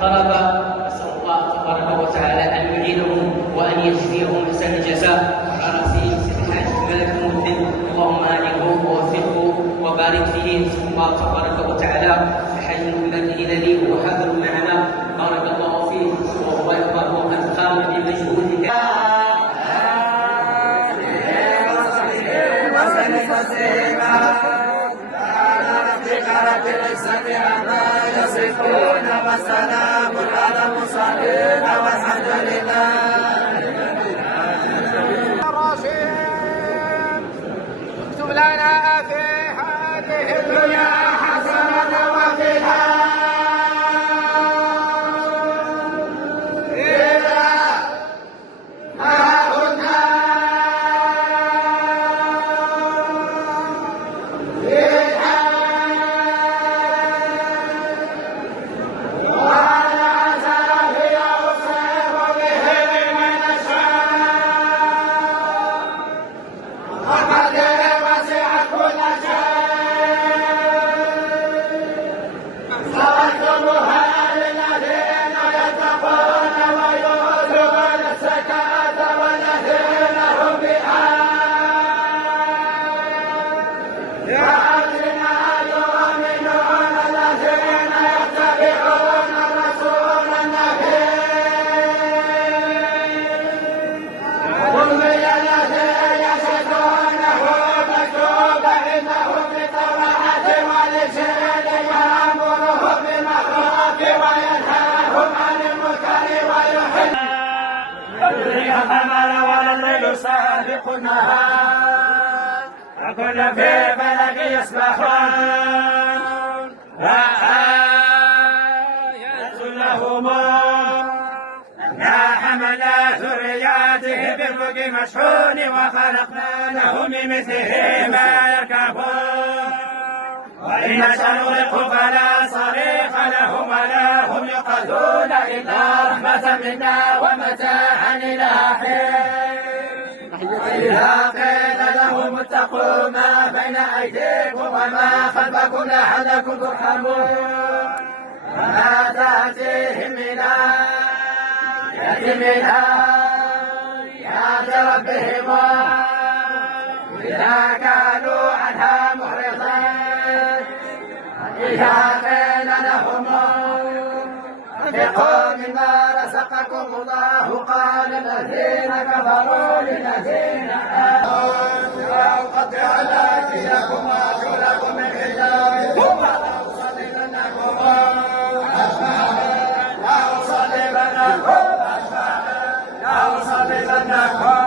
الطلبة. نسأل الله تبارك وتعالى أن يعينهم وأن يجزيهم أحسن الجزاء. على رأسه سيد الحاج مالك المؤذن، اللهم أعنه ووفقه وبارك فيه. نسأل الله تبارك وتعالى الحاج الهلالي وهو حاضر معنا، بارك الله فيه وهو قد قام بمجهودك. وسلام على المرسلين والحمد لله. اكتب لنا في هذه الدنيا حسنة وفي القمر والليل سابق النهار وكل في فلك يسبحون وآيات لهم أنا حملنا ذرياته بالفلك مشحون وخلقنا لهم من مثله ما يركبون وإن سنغرق فلا صريخ لهم ولا هم ينقذون إلا رحمة منا ومتاعا إلى حين. وإذا قيل لهم اتقوا ما بين أيديكم وما خلفكم لعلكم ترحمون وما تأتيهم من آية من آيات ربهم إذا كانوا عنها معرضين. إذا قيل لهم انفقوا مما رزقكم الله قال الذين كفروا للذين آمنوا لأقطعن أيديكم وأرجلكم من خلاف ثم لأصلبنكم